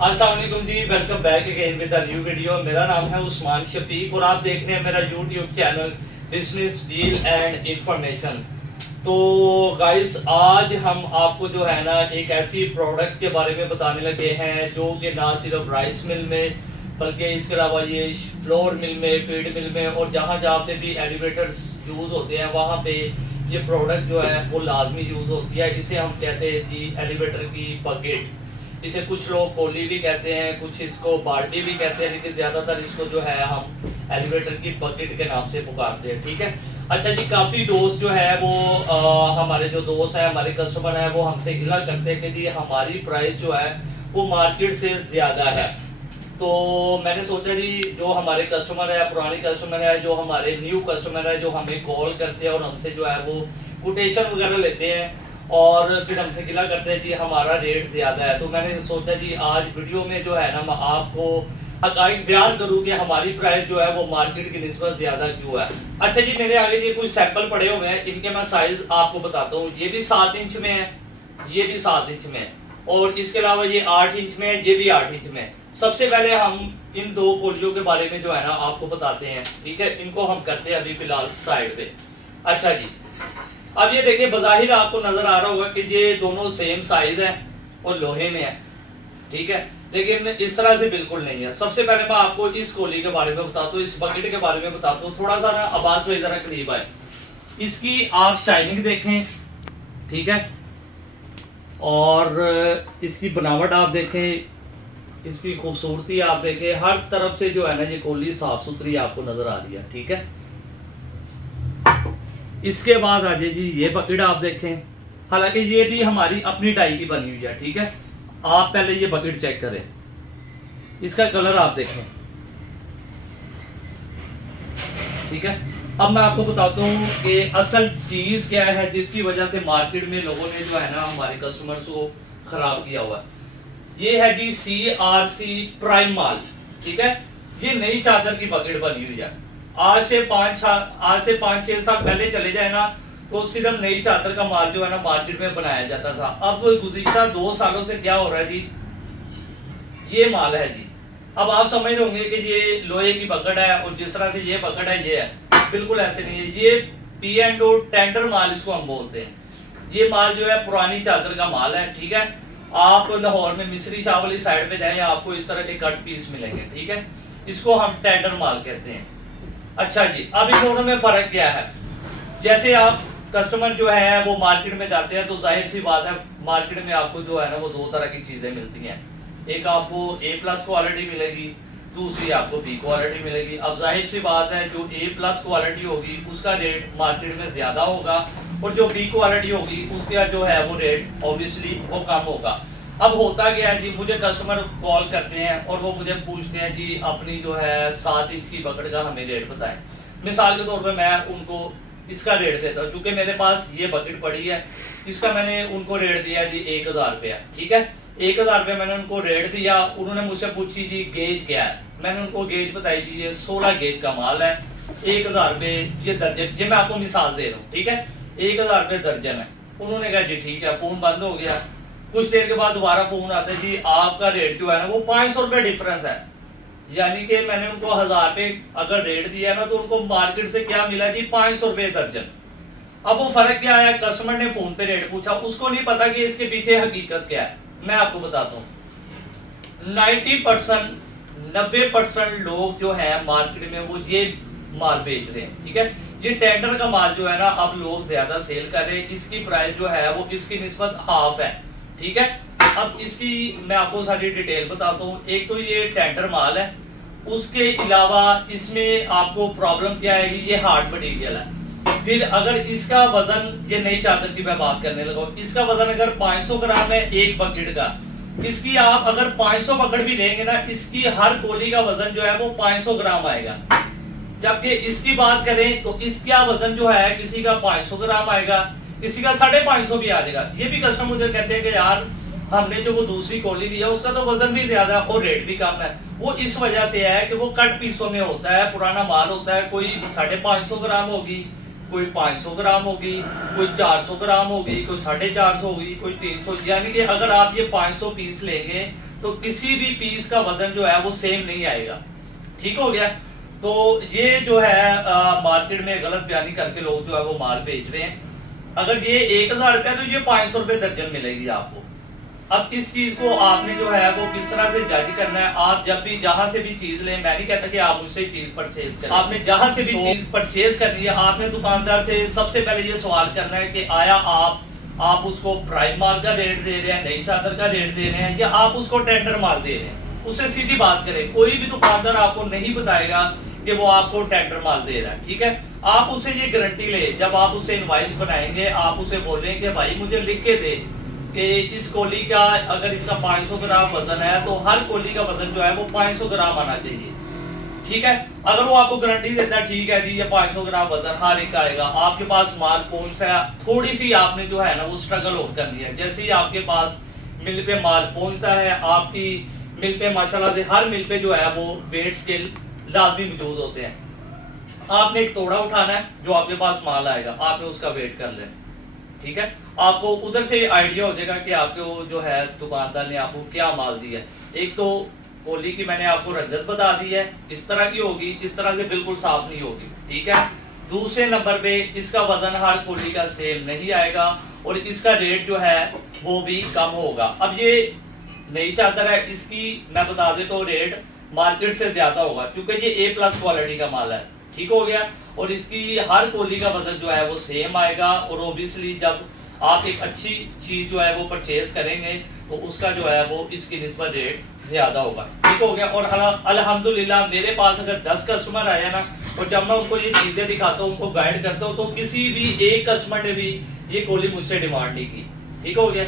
अस्सलाम वालेकुम जी, welcome back again with a new video. मेरा नाम है उस्मान शफीक और आप देख रहे हैं मेरा YouTube channel business deal and information. तो गाइस, आज हम आपको जो है ना एक ऐसी प्रोडक्ट के बारे में बताने लगे हैं जो कि ना सिर्फ राइस मिल में बल्कि इसके अलावा ये फ्लोर मिल में, फीड मिल में और जहाँ जहाँ पे भी एलिवेटर्स यूज़ होते हैं वहाँ पे ये प्रोडक्ट जो है वो लाजमी यूज़ होती है। इसे हम कहते हैं जी एलिवेटर की बकेट। इसे कुछ लोग कोली भी कहते हैं, कुछ इसको बाल्टी भी कहते हैं, लेकिन ज़्यादातर इसको जो है हम एलिवेटर की बकेट के नाम से पुकारते हैं। ठीक है। अच्छा जी, काफ़ी दोस्त जो है वो हमारे जो दोस्त है, हमारे कस्टमर है, वो हमसे गिला करते हैं कि जी हमारी प्राइस जो है वो मार्केट से ज़्यादा है। तो मैंने सोचा जी जो हमारे कस्टमर है, पुराने कस्टमर है, जो हमारे न्यू कस्टमर है, जो हमें कॉल करते हैं और हमसे जो है वो कोटेशन वगैरह लेते हैं और फिर हमसे गिला करते हैं जी हमारा रेट ज़्यादा है, तो मैंने सोचा जी आज वीडियो में जो है ना मैं आपको हक़ाइक़ बयान करूँ कि हमारी प्राइस जो है वो मार्केट की निस्बत ज़्यादा क्यों है। अच्छा जी, मेरे आगे ये कुछ सैंपल पड़े हुए हैं, इनके मैं साइज़ आपको बताता हूँ। ये भी 7 इंच में है, ये भी 7 इंच में है और इसके अलावा ये 8 इंच में है, ये भी 8 इंच में है। सबसे पहले हम इन दो कोलियों के बारे में जो है ना आपको बताते हैं। ठीक है, इनको हम करते हैं अभी फिलहाल साइड पे। अच्छा जी, अब ये देखिए, बज़ाहिर आपको नजर आ रहा होगा कि ये दोनों सेम साइज है और लोहे में है। ठीक है, लेकिन इस तरह से बिल्कुल नहीं है। सबसे पहले मैं आपको इस कोली के बारे में बताता हूँ, इस बकेट के बारे में बताता हूँ। थोड़ा सा ना आवाज में जरा करीब आए। इसकी आप शाइनिंग देखें, ठीक है, और इसकी बनावट आप देखें, इसकी खूबसूरती आप देखें, हर तरफ से जो है ना ये कोली साफ सुथरी आपको नजर आ रही है। ठीक है, इसके बाद आ जाए जी ये बकेट आप देखें। हालांकि ये भी हमारी अपनी डाई की बनी हुई है। ठीक है, आप पहले ये बकेट चेक करें, इसका कलर आप देखें। ठीक है, अब मैं आपको बताता हूँ कि असल चीज क्या है जिसकी वजह से मार्केट में लोगों ने जो है ना हमारे कस्टमर्स को खराब किया हुआ है। ये है जी CRC प्राइम माल। ठीक है, ये नई चादर की बकेट बनी हुई है। आज से 5-6 साल पहले चले जाए ना तो सिर्फ नई चादर का माल जो है ना मार्केट में बनाया जाता था। अब गुज़िश्ता 2 सालों से क्या हो रहा है जी, ये माल है जी। अब आप समझ रहे होंगे कि ये लोहे की बकेट है और जिस तरह से ये बकेट है ये है, बिल्कुल ऐसे नहीं है। ये P&O टेंडर माल इसको हम बोलते हैं। ये माल जो है पुरानी चादर का माल है। ठीक है, आप लाहौर में मिस्री शाह वाली साइड पे जाएं, आपको इस तरह के कट पीस मिलेंगे। ठीक है, इसको हम टेंडर माल कहते हैं। अच्छा जी, अब इन दोनों में फर्क क्या है। जैसे आप कस्टमर जो है वो मार्केट में जाते हैं तो जाहिर सी बात है मार्केट में आपको जो है ना वो 2 तरह की चीजें मिलती हैं। एक आपको A+ क्वालिटी मिलेगी, दूसरी आपको B क्वालिटी मिलेगी। अब जाहिर सी बात है जो A+ क्वालिटी होगी उसका रेट मार्केट में ज्यादा होगा और जो B क्वालिटी होगी उसका जो है वो रेट ऑब्वियसली वो कम होगा। अब होता क्या है जी, मुझे कस्टमर कॉल करते हैं और वो मुझे पूछते हैं जी अपनी जो है 7 इंच की बकेट का हमें रेट बताएं। मिसाल के तौर पे मैं उनको इसका रेट देता हूँ, चूंकि मेरे पास ये बकेट पड़ी है, इसका मैंने उनको रेट दिया जी 1000 रुपया। ठीक है, 1000 रुपये मैंने उनको रेट दिया। उन्होंने मुझसे पूछी जी गेज क्या है, मैंने उनको गेज बताई जी ये 16 गेज का माल है, 1000 रुपये ये दर्जन। ये मैं आपको मिसाल दे रहा हूँ। ठीक है, 1000 रुपये दर्जन है। उन्होंने कहा जी ठीक है, फोन बंद हो गया। कुछ देर के बाद दोबारा फोन आता है जी आपका रेट जो है ना वो 500 रुपये डिफरेंस है। यानी कि मैंने उनको 1000 रुपये अगर रेट दिया ना तो उनको मार्केट से क्या मिला जी 500 रुपये दर्जन। अब वो फर्क क्या आया, कस्टमर ने फोन पे रेट पूछा, उसको नहीं पता कि इसके पीछे हकीकत क्या है। मैं आपको बताता हूँ 90% लोग जो है मार्केट में वो ये माल बेच रहे हैं। ठीक है, ये टेंडर का माल जो है ना अब लोग ज्यादा सेल कर रहे हैं, इसकी प्राइस जो है वो इसकी निस्बत हाफ है। ठीक है, अब इसकी मैं आपको सारी डिटेल बताता हूँ। एक तो ये टेंडर माल है, उसके अलावा इसमें आपको प्रॉब्लम क्या आएगी, ये हार्ड मटेरियल है। फिर अगर इसका वजन, ये नई चादर की मैं बात करने लगा, इसका वजन अगर 500 ग्राम है एक बकेट का, इसकी आप अगर 500 बकेट भी लेंगे ना, इसकी हर गोली का वजन जो है वो 500 ग्राम आएगा। जबकि इसकी बात करें तो इसका वजन जो है किसी का 500 ग्राम आएगा, किसी का 550 भी आ जाएगा। ये भी कस्टमर मुझे कहते हैं कि यार हमने जो वो दूसरी कोली लिया उसका तो वजन भी ज्यादा और रेट भी कम है। वो इस वजह से है कि वो कट पीसों में होता है, पुराना माल होता है। कोई 550 ग्राम होगी, कोई 500 ग्राम होगी, कोई 400 ग्राम होगी, कोई 450 होगी, कोई 300। यानी कि अगर आप ये 500 पीस लेंगे तो किसी भी पीस का वजन जो है वो सेम नहीं आएगा। ठीक हो गया। तो ये जो है मार्केट में गलत बयानी करके लोग जो है वो माल बेच रहे हैं। अगर ये 1000 रुपया तो ये 500 रुपये दर्जन मिलेगी आपको। अब इस चीज को आपने जो है वो किस तरह से जज करना है। आप जब भी जहां से भी चीज लें, मैं नहीं कहता कि आप मुझसे चीज परचेज करें, आपने जहां से भी चीज परचेज करनी है आपने दुकानदार से सबसे पहले ये सवाल करना है कि आया आप उसको प्राइम माल का रेट दे रहे हैं, नई चादर का रेट दे रहे हैं, या आप उसको टेंडर माल दे रहे हैं। उससे सीधी बात करें। कोई भी दुकानदार आपको नहीं बताएगा कि वो आपको टेंडर माल दे रहा है। ठीक है, आप उसे ये गारंटी ले, जब आप उसे इनवॉइस बनाएंगे आप उसे बोलेंगे भाई मुझे लिख के दे कि इस कोली का अगर इसका 500 ग्राम वजन है तो हर कोली का वजन जो है वो 500 ग्राम आना चाहिए। ठीक है, अगर वो आपको गारंटी देता है ठीक है जी ये 500 ग्राम वजन हर एक आएगा, आपके पास माल पहुंचता है, थोड़ी सी आपने जो है ना वो स्ट्रगल और करनी है। जैसे ही आपके पास मिल पे माल पहुंचता है, आपकी मिल पे माशाल्लाह से हर मिल पे जो है वो वेट स्केल लाजमी मौजूद होते हैं। आपने एक तोड़ा उठाना है, जो आपके पास माल आएगा आपने उसका वेट कर लेना। ठीक है, आपको उधर से आइडिया हो जाएगा कि आपको जो है दुकानदार ने आपको क्या माल दिया है। एक तो कोली की मैंने आपको रंगत बता दी है, इस तरह की होगी, इस तरह से बिल्कुल साफ नहीं होगी। ठीक है, दूसरे नंबर पे इसका वजन हर कोली का सेम नहीं आएगा और इसका रेट जो है वो भी कम होगा। अब ये नई चादर है, इसकी मैं बता दे तो रेट मार्केट से ज्यादा होगा क्योंकि ये A+ क्वालिटी का माल है। ठीक हो गया, और इसकी हर कोली का वजन जो है वो सेम आएगा। और ओब्वियसली जब आप एक अच्छी चीज जो है वो परचेज करेंगे तो उसका जो है वो इसकी निस्बत रेट ज्यादा होगा। ठीक हो गया। और अल्हम्दुलिल्लाह मेरे पास अगर 10 कस्टमर आया ना और जब मैं उनको ये चीजें दिखाता हूँ, उनको गाइड करता हूँ, तो किसी भी एक कस्टमर ने भी ये कोली मुझसे डिमांड नहीं की। ठीक हो गया।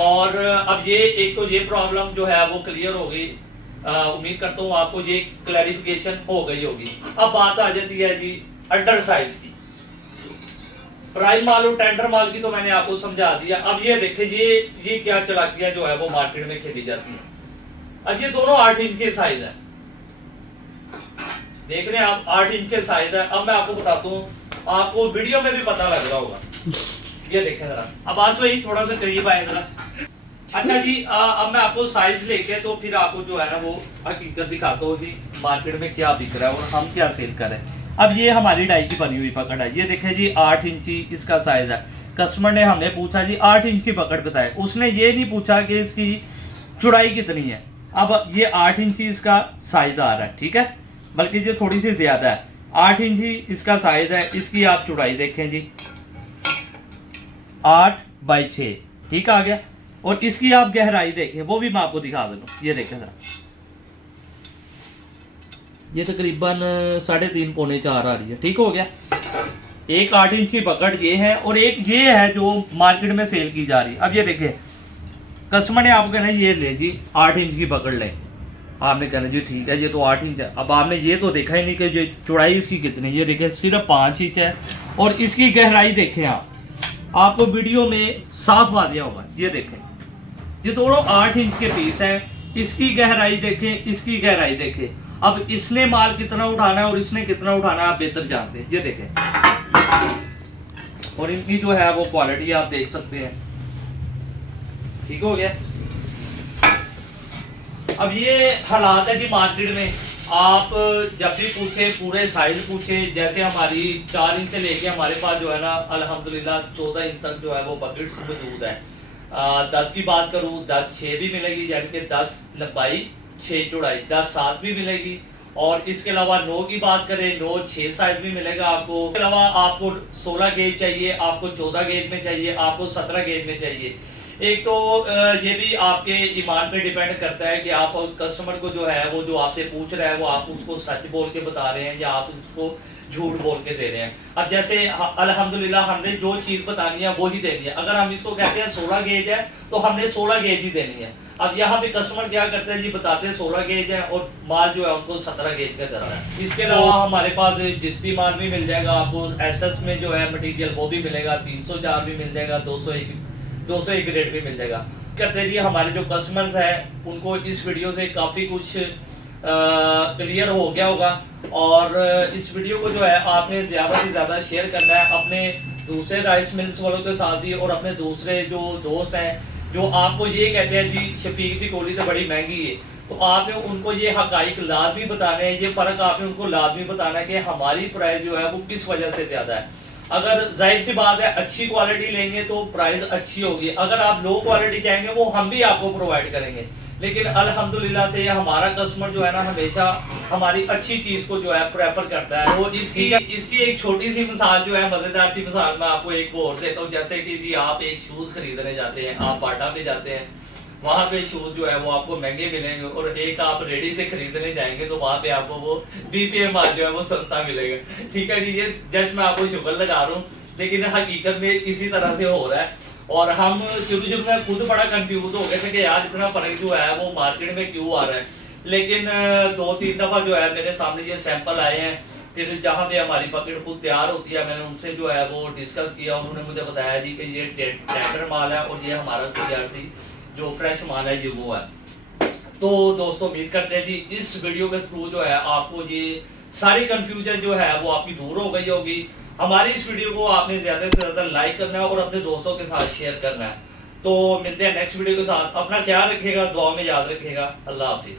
और अब ये एक तो ये प्रॉब्लम जो है वो क्लियर हो गई। उम्मीद करता हूँ आपको ये क्लैरिफिकेशन हो गई होगी। अब बात आ जाती है जी अंडर साइज की। प्राइम माल और टेंडर माल की तो मैंने आपको समझा दिया। अब ये देखें ये क्या चालाकियां जो है वो मार्केट में खेली जाती है। अब ये दोनों 8 इंच के साइज है, देख रहे हैं आप 8 इंच के साइज है। अब मैं आपको बताता हूँ, आपको वीडियो में भी पता लग रहा होगा। ये देखें जरा, अब आज वही थोड़ा सा करीब आए जरा। अच्छा जी, अब मैं आपको साइज लेके तो फिर आपको जो है ना वो हकीकत दिखाता हूँ कि मार्केट में क्या बिक रहा है और हम क्या सेल कर रहे हैं। अब ये हमारी डाई की बनी हुई पकड़ है, ये देखें जी 8 इंची इसका साइज है। कस्टमर ने हमें पूछा जी 8 इंच की पकड़ बताए, उसने ये नहीं पूछा कि इसकी चौड़ाई कितनी है। अब ये 8 इंची इसका साइज आ रहा है, ठीक है, बल्कि ये थोड़ी सी ज्यादा है। 8 इंची इसका साइज है, इसकी आप चौड़ाई देखें जी 8/6, ठीक आ गया। और इसकी आप गहराई देखें, वो भी मैं आपको दिखा दूँ। ये देखें जरा, ये तकरीबन 3.5 पौने 4 आ रही है। ठीक हो गया। एक 8 इंच की पकड़ ये है और एक ये है जो मार्केट में सेल की जा रही है। अब ये देखिए, कस्टमर ने आपको कहना ये ले जी 8 इंच की पकड़ लें, आपने कहना जी ठीक है ये तो 8 इंच है। अब आपने ये तो देखा ही नहीं कि जो चौड़ाई इसकी कितनी, ये देखिए सिर्फ 5 इंच है। और इसकी गहराई देखें आपको वीडियो में साफ आ गया होगा। ये देखें, ये दोनों 8 इंच के पीस हैं, इसकी गहराई देखें, इसकी गहराई देखें। अब इसने माल कितना उठाना है और इसने कितना उठाना है आप बेहतर जानते हैं। ये देखें, और इनकी जो है वो क्वालिटी आप देख सकते हैं। ठीक हो गया। अब ये हालात है कि मार्केट में आप जब भी पूछे पूरे साइज पूछे, जैसे हमारी 4 इंच से लेके हमारे पास जो है ना अल्हम्दुलिल्लाह 14 इंच तक जो है वो बकेट्स मौजूद है। 10 की बात करूँ 10/6 भी मिलेगी, यानी कि 10 लंबाई 6 चौड़ाई, 10/7 भी मिलेगी। और इसके अलावा 9 की बात करें 9/6 साइज भी मिलेगा आपको। इसके अलावा आपको 16 गेज चाहिए, आपको 14 गेज में चाहिए, आपको 17 गेज में चाहिए। एक तो ये भी आपके ईमान पे डिपेंड करता है कि आप कस्टमर को जो है वो जो आपसे पूछ रहा है वो आप उसको सच बोल के बता रहे हैं या आप उसको झूठ बोल के दे रहे हैं। अब जैसे अल्हम्दुलिल्लाह हमने जो चीज़ बतानी है वो ही देनी है। अगर हम इसको कहते हैं 16 गेज है तो हमने 16 गेज ही देनी है। अब यहाँ पे कस्टमर क्या करते हैं जी, बताते हैं 16 गेज है और माल जो है उनको 17 गेज का दे रहा है। इसके अलावा हमारे पास जिस्ती माल भी मिल जाएगा आपको, SS में जो है मटीरियल वो भी मिलेगा, 304 भी मिल जाएगा, 201 ग्रेड भी मिल जाएगा। कहते हैं हमारे जो कस्टमर्स हैं उनको इस वीडियो से काफ़ी कुछ क्लियर हो गया होगा। और इस वीडियो को जो है आपने ज़्यादा से ज़्यादा शेयर करना है अपने दूसरे राइस मिल्स वालों के साथ भी और अपने दूसरे जो दोस्त हैं जो आपको ये कहते हैं जी शफीक की कोली तो बड़ी महंगी है, तो आपने उनको ये हकाइक लाजमी बताने हैं, ये फ़र्क आपने उनको लाजमी बताना है कि हमारी प्राइस जो है वो किस वजह से ज़्यादा है। अगर जाहिर सी बात है अच्छी क्वालिटी लेंगे तो प्राइस अच्छी होगी, अगर आप लो क्वालिटी चाहेंगे वो हम भी आपको प्रोवाइड करेंगे, लेकिन अल्हम्दुलिल्लाह से हमारा कस्टमर जो है ना हमेशा हमारी अच्छी चीज को जो है प्रेफर करता है। तो इसकी एक छोटी सी मिसाल जो है, मजेदार सी मिसाल मैं आपको एक और देता हूँ। जैसे कि जी आप एक शूज खरीदने जाते हैं, आप बाटा पे जाते हैं, वहां पे शूज जो है वो आपको महंगे मिलेंगे, और एक आप रेडी से खरीदने जाएंगे तो वहां पे आपको वो बीपीएम माल जो है वो सस्ता मिलेगा। ठीक है जी, ये जस्ट मैं आपको शुगर लगा रहा हूँ, लेकिन हकीकत में इसी तरह से हो रहा है। और हम शुरू में खुद बड़ा कंफ्यूज हो गए थे कि यार इतना फर्क जो है वो मार्केट में क्यों आ रहा है, लेकिन 2-3 दफा जो है मेरे सामने ये सैंपल आए हैं, फिर जहाँ पे हमारी पकड़ खुद तैयार होती है मैंने उनसे जो है वो डिस्कस किया, उन्होंने मुझे बताया जी कि ये टेंडर माल है और ये हमारा CRC जो फ्रेश माल है ये वो है। तो दोस्तों उम्मीद करते हैं जी इस वीडियो के थ्रू जो है आपको ये सारी कंफ्यूजन जो है वो आपकी दूर हो गई होगी। हमारी इस वीडियो को आपने ज्यादा से ज्यादा लाइक करना है और अपने दोस्तों के साथ शेयर करना है। तो मिलते हैं नेक्स्ट वीडियो के साथ, अपना ख्याल रखिएगा, दुआ में याद रखिएगा। अल्लाह हाफिज।